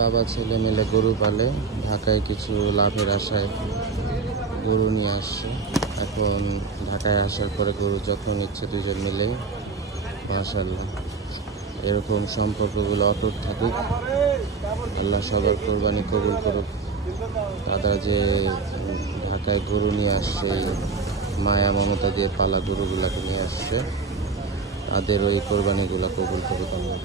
বাবা ছেলে মিলে গরু পালে, ঢাকায় কিছু লাভের আশায় গরু নিয়ে আসছে। এখন ঢাকায় আসার পরে গরু যখন ইচ্ছে দুজন মিলে, মাশাআল্লাহ এরকম সম্পর্কগুলো অটুট থাকুক। আল্লাহ সবার কোরবানি কবুল করুক। দাদা যে ঢাকায় গরু নিয়ে আসছে, মায়া মমতা দিয়ে পালা গরুগুলাকে নিয়ে আসছে, তাদের ওই কোরবানিগুলো কবুল করুক আল্লাহ।